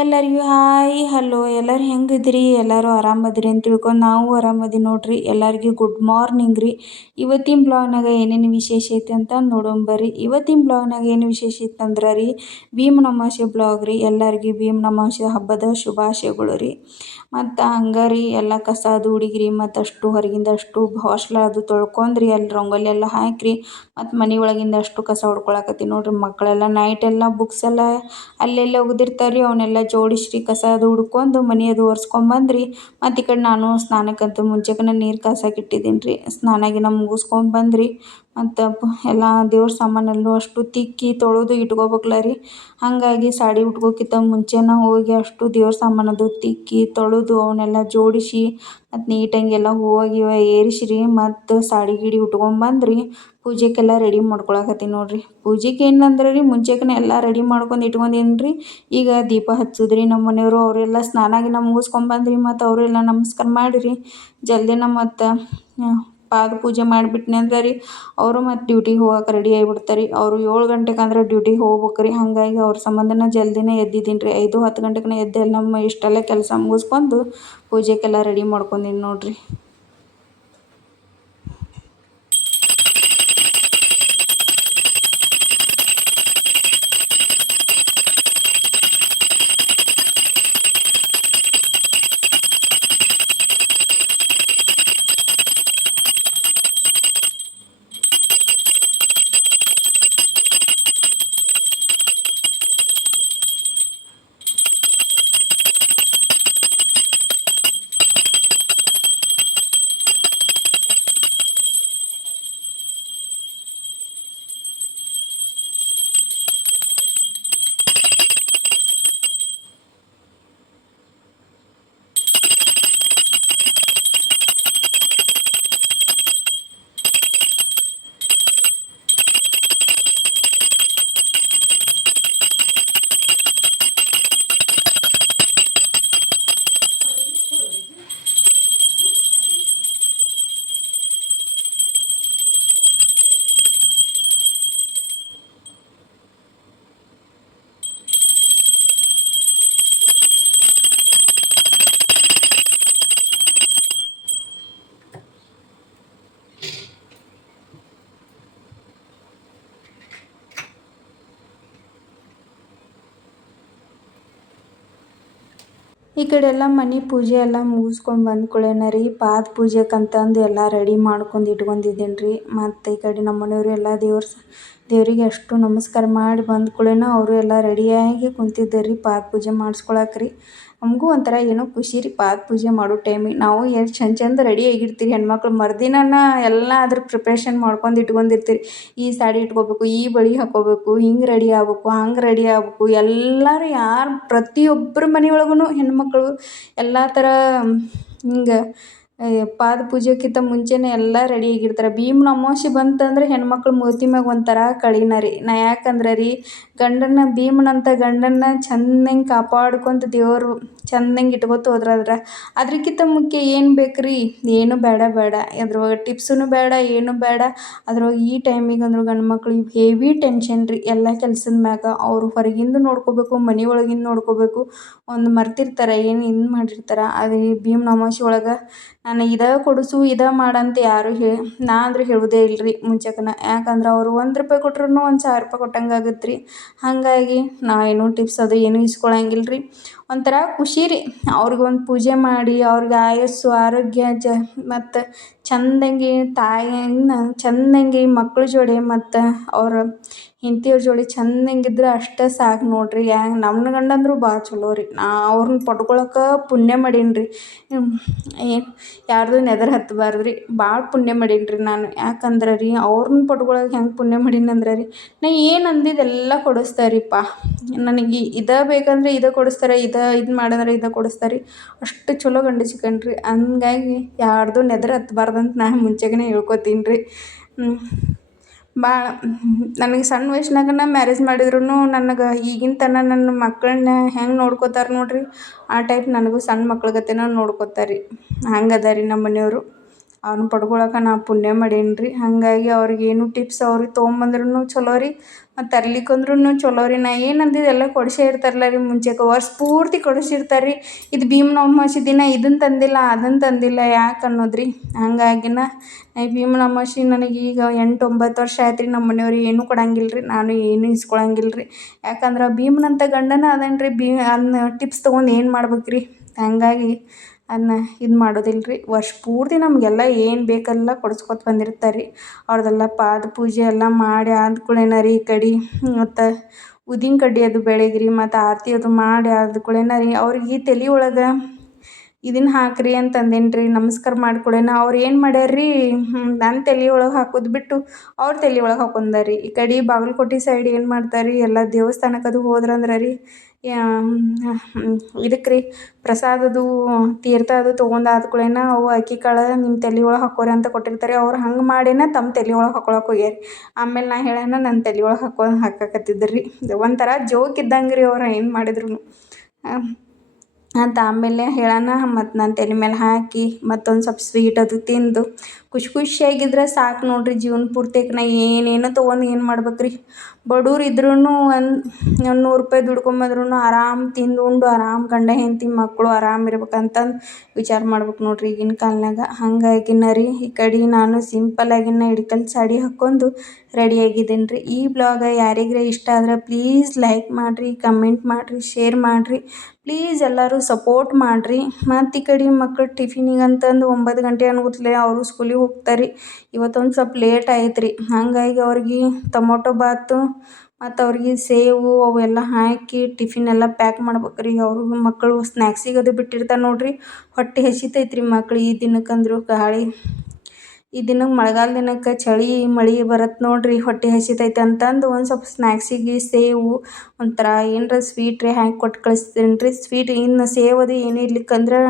ಎಲ್ಲರಿಗೂ hi hello ಎಲ್ಲರೂ ಹೆಂಗಿದ್ರಿ? ಎಲ್ಲರೂ ಆರಾಮದಿರಿ ಅಂತ ತಿಳ್ಕೊಂಡು ನಾವು ಆರಾಮದಿ ನೋಡ್ರಿ. ಎಲ್ಲರಿಗೂ ಗುಡ್ ಮಾರ್ನಿಂಗ್ ರೀ. ಇವತ್ತಿನ ಬ್ಲಾಗ್ನಾಗ ಏನೇನು ವಿಶೇಷ ಐತಿ ಅಂತ ನೋಡೋಣ ಬರ್ರಿ. ಇವತ್ತಿನ ಬ್ಲಾಗ್ನಾಗ ಏನು ವಿಶೇಷ ಇತ್ತಂದ್ರೆ ರೀ, ಭೀಮನಮಾಸೆ ಬ್ಲಾಗ್ ರೀ. ಎಲ್ಲರಿಗೂ ಭೀಮನಮಾಸೆ ಹಬ್ಬದ ಶುಭಾಶಯಗಳು ರೀ. ಮತ್ತು ಹಂಗಾರಿ ಎಲ್ಲ ಕಸ ಅದು ಹುಡುಗಿರಿ, ಮತ್ತು ಅಷ್ಟು ಹೊರಗಿಂದ ಅಷ್ಟು ಹಾಸ್ಟೆಲ್ ಅದು ತೊಳ್ಕೊಂಡ್ರಿ, ಅಲ್ಲಿ ರಂಗೋಲಿ ಎಲ್ಲ ಹಾಕ್ರಿ, ಮತ್ತು ಮನೆ ಒಳಗಿಂದ ಅಷ್ಟು ಕಸ ಹೊಡ್ಕೊಳಕತ್ತಿ ನೋಡ್ರಿ. ಮಕ್ಕಳೆಲ್ಲ ನೈಟ್ ಎಲ್ಲ ಬುಕ್ಸ್ ಎಲ್ಲ ಅಲ್ಲೆಲ್ಲ ಒಗ್ದಿರ್ತಾರೆ, ಅವನ್ನೆಲ್ಲ ಜೋಡಿಸ್ರಿ, ಕಸ ಅದು ಹುಡ್ಕೊಂಡು ಮನೆ ಅದು ಒರೆಸ್ಕೊಂಬಂದ್ರಿ. ಮತ್ತು ಈ ಕಡೆ ನಾನು ಸ್ನಾನಕ್ಕಂತೂ ಮುಂಚೆಕನ ನೀರು ಕಾಸಕ್ಕೆ ಇಟ್ಟಿದ್ದೀನಿ ರೀ. ಸ್ನಾನ ಮುಗಿಸ್ಕೊಂಬಂದ್ರಿ. ಮತ್ತು ಎಲ್ಲ ದೇವ್ರ ಸಾಮಾನೆಲ್ಲೂ ಅಷ್ಟು ತಿಕ್ಕಿ ತೊಳೆದು ಇಟ್ಕೋಬೇಕಲ್ಲ ರೀ. ಹಾಗಾಗಿ ಸಾಡಿ ಉಟ್ಕೋಕ್ಕಿಂತ ಮುಂಚೆನೇ ಹೋಗಿ ಅಷ್ಟು ದೇವ್ರ ಸಾಮಾನದು ತಿಕ್ಕಿ ತೊಳೆದು ಅವನ್ನೆಲ್ಲ ಜೋಡಿಸಿ, ಮತ್ತು ನೀಟಾಗಿ ಎಲ್ಲ ಹೂವು ಗೀವು ಏರಿಸಿರಿ. ಮತ್ತು ಸಾಡಿ ಗಿಡಿ ಉಟ್ಕೊಂಬಂದ್ರಿ. ಪೂಜೆಗೆಲ್ಲ ರೆಡಿ ಮಾಡ್ಕೊಳಕತ್ತೀನಿ ನೋಡ್ರಿ. ಪೂಜೆಗೆ ಏನಂದ್ರೆ ರೀ, ಮುಂಚೆಕನೆ ಎಲ್ಲ ರೆಡಿ ಮಾಡ್ಕೊಂಡು ಇಟ್ಕೊಂಡೀನಿ ರೀ. ಈಗ ದೀಪ ಹಚ್ಚುದ್ರಿ. ನಮ್ಮ ಮನೆಯವರು ಅವರೆಲ್ಲ ಸ್ನಾನ ಮುಗಿಸ್ಕೊಂಬಂದ್ರಿ. ಮತ್ತು ಅವರೆಲ್ಲ ನಮಸ್ಕಾರ ಮಾಡಿರಿ ಜಲ್ದಿನ. ಮತ್ತು ಪಾದ ಪೂಜೆ ಮಾಡಿಬಿಟ್ನಿ ಅಂದ್ರೆ ರೀ, ಅವರು ಮತ್ತು ಡ್ಯೂಟಿಗೆ ಹೋಗಕ್ಕೆ ರೆಡಿ ಆಗಿಬಿಡ್ತಾರೆ ರೀ. ಅವರು 7 ಗಂಟೆಗೆ ಅಂದ್ರೆ ಡ್ಯೂಟಿಗೆ ಹೋಗ್ಬೇಕು ರೀ. ಹಾಗಾಗಿ ಅವ್ರ ಸಂಬಂಧನ ಜಲ್ದಿನೇ ಎದ್ದಿದ್ದೀನಿ ರೀ. 5-10 ಗಂಟೆಗೆ ಎದ್ದು ಎಲ್ಲ ಇಷ್ಟೆಲ್ಲ ಕೆಲಸ ಮುಗಿಸ್ಕೊಂಡು ಪೂಜೆಗೆಲ್ಲ ರೆಡಿ ಮಾಡ್ಕೊಂಡೀನಿ ನೋಡ್ರಿ. ಈ ಕಡೆ ಎಲ್ಲ ಮನೆ ಪೂಜೆ ಎಲ್ಲ ಮುಗಿಸ್ಕೊಂಡು ಬಂದ್ಕೊಳ್ಳೇನ ರೀ, ಪಾದ ಪೂಜೆಗಂತಂದು ಎಲ್ಲ ರೆಡಿ ಮಾಡ್ಕೊಂಡು ಇಟ್ಕೊಂಡಿದ್ದೀನಿ ರೀ. ಮತ್ತು ಈ ಕಡೆ ನಮ್ಮ ಮನೆಯವರು ಎಲ್ಲ ದೇವರಿಗೆ ಅಷ್ಟು ನಮಸ್ಕಾರ ಮಾಡಿ ಬಂದ್ಕೊಳ್ಳೇನ ಅವರು ಎಲ್ಲ ರೆಡಿಯಾಗಿ ಕುಂತಿದ್ದಾರೆ ರೀ ಪಾದ ಪೂಜೆ ಮಾಡಿಸ್ಕೊಳಕ್ಕೆ ರೀ. ನಮಗೂ ಒಂಥರ ಏನೋ ಖುಷಿ ರೀ ಪಾದ ಪೂಜೆ ಮಾಡೋ ಟೈಮಿಗೆ. ನಾವು ಎಷ್ಟು ಚಂದ ರೆಡಿ ಆಗಿರ್ತೀರಿ ಹೆಣ್ಮಕ್ಳು. ಮರುದಿನನ ಎಲ್ಲ ಅದ್ರ ಪ್ರಿಪ್ರೇಷನ್ ಮಾಡ್ಕೊಂಡು ಇಟ್ಕೊಂಡಿರ್ತೀರಿ. ಈ ಸಾಡಿ ಇಟ್ಕೋಬೇಕು, ಈ ಬಳೆ ಹಾಕ್ಕೋಬೇಕು, ಹಿಂಗೆ ರೆಡಿ ಆಗ್ಬೇಕು, ಹಂಗೆ ರೆಡಿ ಆಗ್ಬೇಕು. ಎಲ್ಲರೂ ಯಾರು ಪ್ರತಿಯೊಬ್ಬರ ಮನೆಯೊಳಗೂ ಹೆಣ್ಮಕ್ಳು ಎಲ್ಲ ಥರ ಹಿಂಗೆ ಪಾದ ಪೂಜೆಕ್ಕಿಂತ ಮುಂಚೆನೇ ಎಲ್ಲ ರೆಡಿ ಆಗಿರ್ತಾರೆ. ಭೀಮನ ಅಮಾವಾಸ್ಯೆ ಬಂತಂದ್ರೆ ಹೆಣ್ಮಕ್ಳು ಮೂತಿ ಮ್ಯಾಗ ಒಂಥರ ಕಳಿನ ರೀ. ಯಾಕಂದ್ರೆ ರೀ, ಭೀಮನಂತ ಗಂಡನ್ನ ಚೆಂದಂಗೆ ಕಾಪಾಡ್ಕೊಂತ ದೇವರು ಚೆಂದಂಗೆ ಇಟ್ಕೊತ ಹೋದ್ರಾದ್ರೆ ಅದಕ್ಕಿಂತ ಮುಖ್ಯ ಏನು ಬೇಕು ರೀ? ಏನು ಬೇಡ ಅದ್ರೊಳಗೆ ಟಿಪ್ಸೂ ಬೇಡ, ಏನು ಬೇಡ. ಅದ್ರೊಳಗೆ ಈ ಟೈಮಿಗೆ ಅಂದ್ರೆ ಗಂಡು ಮಕ್ಳಿಗೆ ಹೆವಿ ಟೆನ್ಷನ್ ರೀ ಎಲ್ಲ ಕೆಲಸದ ಮ್ಯಾಗ. ಅವ್ರು ಹೊರಗಿಂದು ನೋಡ್ಕೋಬೇಕು, ಮನೆ ಒಳಗಿಂದು ನೋಡ್ಕೋಬೇಕು. ಒಂದು ಮರ್ತಿರ್ತಾರೆ, ಏನು ಮಾಡಿರ್ತಾರೆ. ಅದು ಈ ಭೀಮನ ಅಮಾವಾಸ್ಯೆ ಒಳಗೆ ನಾನು ಇದೇ ಕೊಡಿಸು ಇದೇ ಮಾಡಂತ ಯಾರು ನಾ ಅಂದ್ರೆ ಹೇಳೋದೇ ಇಲ್ಲ ರೀ ಮುಂಚೆಕನ. ಯಾಕಂದ್ರೆ ಅವರು ₹1 ಕೊಟ್ರೂ ₹1000 ಕೊಟ್ಟಂಗೆ ಆಗುತ್ತೆ ರೀ. ಹಾಗಾಗಿ ನಾವೇನು ಟಿಪ್ಸ್ ಅದು ಏನೂ ಇಸ್ಕೊಳಂಗಿಲ್ಲ ರೀ. ಒಂಥರ ಖುಷಿ ರೀ. ಅವ್ರಿಗೊಂದು ಪೂಜೆ ಮಾಡಿ ಅವ್ರಿಗೆ ಆಯಸ್ಸು ಆರೋಗ್ಯ ಮತ್ತು ಚೆಂದಂಗೆ ಚೆಂದಂಗೆ ಮಕ್ಳ ಜೋಡಿ ಮತ್ತು ಅವ್ರ ಹೆಂಡ್ತಿಯವ್ರ ಜೋಡಿ ಚೆಂದಂಗಿದ್ರೆ ಅಷ್ಟೇ ಸಾಕು ನೋಡ್ರಿ. ನಮ್ಮ ಗಂಡಂದ್ರು ಭಾಳ ಚಲೋ ರೀ. ನಾ ಅವ್ರನ್ನ ಪಡ್ಕೊಳಕ್ಕೆ ಪುಣ್ಯ ಮಾಡೀನಿ ರೀ. ಯಾರ್ದು ನೆದರ್ ಹತ್ತಬಾರ್ದು ರೀ. ಭಾಳ ಪುಣ್ಯ ಮಾಡೀನಿ ರೀ ನಾನು. ಯಾಕಂದ್ರೆ ರೀ, ಅವ್ರನ್ನ ಪಡ್ಕೊಳಕ್ಕೆ ಹೆಂಗೆ ಪುಣ್ಯ ಮಾಡೀನಿ ಅಂದ್ರೆ ರೀ, ನಾ ಏನು ಅಂದಿದ್ದೆಲ್ಲ ಕೊಡಿಸ್ತಾರಿಪ್ಪ. ನನಗೆ ಇದೇ ಬೇಕಂದ್ರೆ ಇದೇ ಕೊಡಿಸ್ತಾರೆ, ಇದು ಮಾಡಂದ್ರೆ ಇದೇ ಕೊಡಿಸ್ತಾರೆ ರೀ. ಅಷ್ಟು ಚಲೋ ಗಂಡ ಸಿಕ್ಕನ್ ರೀ. ಹಂಗಾಗಿ ಯಾರ್ದು ನೆದರ್ ಹತ್ತಬಾರ್ದಂತ ನಾನು ಮುಂಚೆಗೇ ಹೇಳ್ಕೊತೀನಿ ರೀ. ಭಾಳ ನನಗೆ ಸಣ್ಣ ವಯಸ್ಸಿನಾಗನ ಮ್ಯಾರೇಜ್ ಮಾಡಿದ್ರು ನನಗೆ ಈಗಿನ ತನಕ ನನ್ನ ಮಕ್ಕಳನ್ನ ಹೆಂಗೆ ನೋಡ್ಕೋತಾರೆ ನೋಡಿರಿ, ಆ ಟೈಪ್ ನನಗೂ ಸಣ್ಣ ಮಕ್ಳ ಗತೆನ ನೋಡ್ಕೋತಾರೆ ರೀ. ಹಂಗದ ರೀ ನಮ್ಮ ಮನೆಯವರು. ಅವ್ನ ಪಡ್ಕೊಳಕ್ಕೆ ನಾ ಪುಣ್ಯ ಮಾಡೀನಿ ರೀ. ಹಾಗಾಗಿ ಅವ್ರಿಗೇನು ಟಿಪ್ಸ್ ಅವ್ರಿಗೆ ತೊಗೊಂಬಂದ್ರೂ ಚಲೋ ರೀ, ಮತ್ತು ತರ್ಲಿಕ್ಕಂದ್ರೂ ಚಲೋ ರೀ. ನಾ ಏನು ಅಂದಿದ್ದು ಎಲ್ಲ ಕೊಡಿಸೇ ಇರ್ತಾರಲ್ಲ ರೀ, ಮುಂಚೆಗೆ ವರ್ಷ ಪೂರ್ತಿ ಕೊಡಿಸಿರ್ತಾರೆ ರೀ. ಇದು ಭೀಮನ ಅಮಾವಾಸ್ಯೆ ದಿನ ಇದನ್ನು ತಂದಿಲ್ಲ ಅದನ್ನು ತಂದಿಲ್ಲ ಯಾಕೆ ಅನ್ನೋದು ರೀ. ಹಾಗಾಗಿನ ಭೀಮನ ಅಮಾವಾಸ್ಯೆ ನನಗೆ ಈಗ 8-9 ವರ್ಷ ಆಯ್ತು ರೀ. ನಮ್ಮ ಮನೆಯವ್ರು ಏನೂ ಕೊಡಂಗಿಲ್ಲ ರೀ, ನಾನು ಏನೂ ಇಸ್ಕೊಳಂಗಿಲ್ಲ ರೀ. ಯಾಕಂದ್ರೆ ಭೀಮನಂತ ಗಂಡನ ಅದಾನ ರೀ. ಅದನ್ನ ಟಿಪ್ಸ್ ತೊಗೊಂಡು ಏನು ಮಾಡ್ಬೇಕು ರೀ. ಹಾಗಾಗಿ ಅದನ್ನ ಇದು ಮಾಡೋದಿಲ್ಲ ರೀ. ವರ್ಷ ಪೂರ್ತಿ ನಮಗೆಲ್ಲ ಏನು ಬೇಕೆಲ್ಲ ಕೊಡಿಸ್ಕೊತ ಬಂದಿರ್ತಾರೆ ರೀ. ಅವ್ರದ್ದೆಲ್ಲ ಪಾದ ಪೂಜೆ ಎಲ್ಲ ಮಾಡಿ ಆದ ಕೂಡಲೇ ರೀ ಈ ಕಡೆ ಮತ್ತು ಉದ್ದಿನ ಕಡ್ಡಿ ಅದು ಬೆಳಗ್ಗೆ ರೀ, ಮತ್ತು ಆರತಿ ಅದು ಮಾಡಿ ಆದ ಕೂಡಲೇ ರೀ ಅವ್ರಿಗೆ ತಲೆ ಒಳಗೆ ಇದನ್ನು ಹಾಕ್ರಿ ಅಂತ ಅಂದೇನಿ ರೀ. ನಮಸ್ಕಾರ ಮಾಡಿ ಕೂಡಲೇ ಅವ್ರು ಏನು ಮಾಡ್ಯಾರ ರೀ, ನನ್ನ ತಲೆ ಒಳಗೆ ಹಾಕೋದು ಬಿಟ್ಟು ಅವ್ರ ತಲೆ ಒಳಗೆ ಹಾಕೊಂಡಾರ ರೀ. ಈ ಕಡೆ ಬಾಗಲಕೋಟೆ ಸೈಡ್ ಏನು ಮಾಡ್ತಾರೆ ರೀ, ಎಲ್ಲ ದೇವಸ್ಥಾನಕ್ಕೆ ಅದು ಹೋದ್ರಂದ್ರೆ ರೀ ಇದಕ್ಕೆ ರೀ ಪ್ರಸಾದದು ತೀರ್ಥ ಅದು ತೊಗೊಂಡು ಆದ ಕೂಡಲೇ ಅವು ಅಕ್ಕಿ ಕಾಳು ನಿಮ್ಮ ತಲೆ ಒಳಗೆ ಹಾಕೋರಿ ಅಂತ ಕೊಟ್ಟಿರ್ತಾರೆ. ಅವ್ರು ಹಂಗೆ ಮಾಡಿನ ತಮ್ಮ ತಲೆ ಒಳಗೆ ಹಾಕೊಳಕ್ಕೆ ಹೋಗ್ಯಾರ. ಆಮೇಲೆ ನಾ ಹೇಳೋಣ ನನ್ನ ತಲೆ ಒಳಗೆ ಹಾಕಾಕತ್ತಿದ್ರು ರೀ. ಒಂಥರ ಜೋಕ್ ಇದ್ದಂಗೆ ರೀ ಅವ್ರು ಏನು ಮಾಡಿದ್ರು ಅಂತ. ಆಮೇಲೆ ಹೇಳೋಣ ಮತ್ತು ನನ್ನ ತಲೆ ಮೇಲೆ ಹಾಕಿ ಮತ್ತೊಂದು ಸ್ವಲ್ಪ ಸ್ವೀಟ್ ಅದು ತಿಂದು ಖುಷಿಯಾಗಿದ್ರೆ ಸಾಕು ನೋಡಿರಿ. ಜೀವನ ಪೂರ್ತಿಯಾಗಿ ನಾ ಏನೇನೋ ತೊಗೊಂಡು ಏನು ಮಾಡ್ಬೇಕು ರೀ. ಬಡವ್ರು ಇದ್ರೂ ಒಂದು ₹100 ದುಡ್ಕೊಂಬಂದ್ರೂ ಆರಾಮ್ ತಿಂದು ಉಂಡು ಆರಾಮ್ ಗಂಡ ಹೆಂಡತಿ ಮಕ್ಕಳು ಆರಾಮ್ ಇರ್ಬೇಕಂತಂದು ವಿಚಾರ ಮಾಡ್ಬೇಕು ನೋಡಿರಿ ಈಗಿನ ಕಾಲನಾಗ. ಹಾಗಾಗಿನ ರೀ ಈ ಕಡೆ ನಾನು ಸಿಂಪಲ್ಲಾಗಿನ ಇಳ್ಕಲ್ ಸಾಡಿ ಹಾಕ್ಕೊಂಡು ರೆಡಿಯಾಗಿದ್ದೀನಿ ರೀ. ಈ ಬ್ಲಾಗ ಯಾರಿಗಾರ ಇಷ್ಟ ಆದ್ರೆ ಪ್ಲೀಸ್ ಲೈಕ್ ಮಾಡಿರಿ, ಕಮೆಂಟ್ ಮಾಡಿರಿ, ಶೇರ್ ಮಾಡಿರಿ. ಪ್ಲೀಸ್ ಎಲ್ಲರೂ ಸಪೋರ್ಟ್ ಮಾಡಿರಿ. ಮತ್ತು ಈ ಕಡೆ ಮಕ್ಕಳು ಟಿಫಿನಿಗೆ ಅಂತಂದು 9 ಗಂಟೆ ಅನ್ಗುತ್ತಲೇ ಅವರು ಸ್ಕೂಲಿಗೆ ಹೋಗ್ತಾರೆ ರೀ. ಇವತ್ತೊಂದು ಸ್ವಲ್ಪ ಲೇಟ್ ಆಯ್ತು ರೀ. ಹಾಗಾಗಿ ಅವ್ರಿಗೆ ಟೊಮೊಟೊ ಬಾತು ಮತ್ತು ಅವ್ರಿಗೆ ಸೇವು ಅವೆಲ್ಲ ಹಾಕಿ ಟಿಫಿನ್ ಎಲ್ಲ ಪ್ಯಾಕ್ ಮಾಡ್ಬೇಕು ರೀ. ಅವ್ರಿಗೂ ಮಕ್ಕಳು ಸ್ನ್ಯಾಕ್ಸಿಗೆ ಅದು ಬಿಟ್ಟಿರ್ತಾರೆ ನೋಡಿರಿ. ಹೊಟ್ಟೆ ಹಸಿತೈತೆ ರೀ ಮಕ್ಳು ಈ ದಿನಕ್ಕಂದ್ರು ಈ ದಿನಕ್ಕೆ ಮಳೆಗಾಲ ದಿನಕ್ಕೆ ಚಳಿ ಮಳೆ ಬರುತ್ತೆ ನೋಡಿರಿ. ಹೊಟ್ಟೆ ಹಸಿತೈತೆ ಅಂತಂದು ಒಂದು ಸ್ವಲ್ಪ ಸ್ನ್ಯಾಕ್ಸಿಗೆ ಸೇವು ಒಂಥರ ಏನರ ಸ್ವೀಟ್ ರೀ ಹಾಕಿ ಕೊಟ್ಟು ಕಳಿಸ್ತೀನಿ ರೀ. ಸ್ವೀಟ್ ಇನ್ನು ಸೇವು ಅದು ಏನೂ ಇರ್ಲಿಕ್ಕಂದ್ರೆ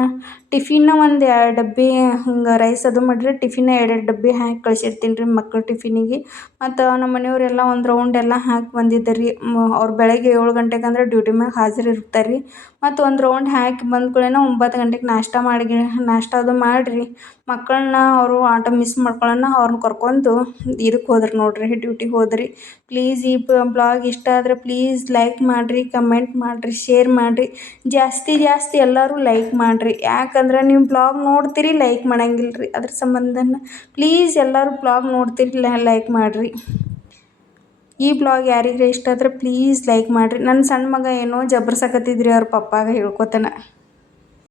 ಟಿಫಿನ್ನ ಒಂದು 2 ಡಬ್ಬಿ ಹಿಂಗೆ ರೈಸ್ ಅದು ಮಾಡಿದ್ರೆ ಟಿಫಿನ್ನ 2 ಡಬ್ಬಿ ಹಾಕಿ ಕಳಿಸಿರ್ತೀನಿ ರೀ ಮಕ್ಕಳ ಟಿಫಿನಿಗೆ. ಮತ್ತು ನಮ್ಮ ಮನೆಯವರೆಲ್ಲ ಒಂದು ರೌಂಡ್ ಎಲ್ಲ ಹಾಕಿ ಬಂದಿದ್ದಾರೆ ರೀ. ಅವ್ರು ಬೆಳಗ್ಗೆ 7 ಗಂಟೆಗಂದ್ರೆ ಡ್ಯೂಟಿ ಮ್ಯಾಗ ಹಾಜರಿರ್ತಾರೆ ರೀ. ಮತ್ತು ಒಂದು ರೌಂಡ್ ಹಾಕಿ ಬಂದ ಕೂಡಲೇ 9 ಗಂಟೆಗೆ ನಾಷ್ಟ ಅದು ಮಾಡಿರಿ ಮಕ್ಕಳನ್ನ ಅವರು ಆಟೋ ಮಿಸ್ ಮಾಡ್ಕೊಳ್ಳೋಣ ಅವ್ರನ್ನ ಕರ್ಕೊಂಡು ಇದಕ್ಕೆ ಹೋದ್ರು ನೋಡಿರಿ, ಡ್ಯೂಟಿಗೆ ಹೋದ್ರಿ. ಪ್ಲೀಸ್ ಈ ಬ್ಲಾಗ್ ಇಷ್ಟ ಆದರೆ ಪ್ಲೀಸ್ ಲೈಕ್ ಮಾಡಿರಿ, ಕಮೆಂಟ್ ಮಾಡಿರಿ, ಶೇರ್ ಮಾಡಿರಿ. ಜಾಸ್ತಿ ಎಲ್ಲರೂ ಲೈಕ್ ಮಾಡಿರಿ. ಯಾಕಂದ್ರೆ ನೀವು ಬ್ಲಾಗ್ ನೋಡ್ತೀರಿ ಲೈಕ್ ಮಾಡಂಗಿಲ್ಲ ರೀ. ಅದ್ರ ಸಂಬಂಧನ ಪ್ಲೀಸ್ ಎಲ್ಲರೂ ಬ್ಲಾಗ್ ನೋಡ್ತೀರಿ ಲೈಕ್ ಮಾಡಿರಿ. ಈ ಬ್ಲಾಗ್ ಯಾರಿಗಾರ ಇಷ್ಟ ಆದರೆ ಪ್ಲೀಸ್ ಲೈಕ್ ಮಾಡಿರಿ. ನನ್ನ ಸಣ್ಣ ಮಗ ಏನೋ ಜಬರ್ಸಕತ್ತಿದ್ರಿ ಅವ್ರ ಪಪ್ಪಾಗ ಹೇಳ್ಕೊತಾನೆ.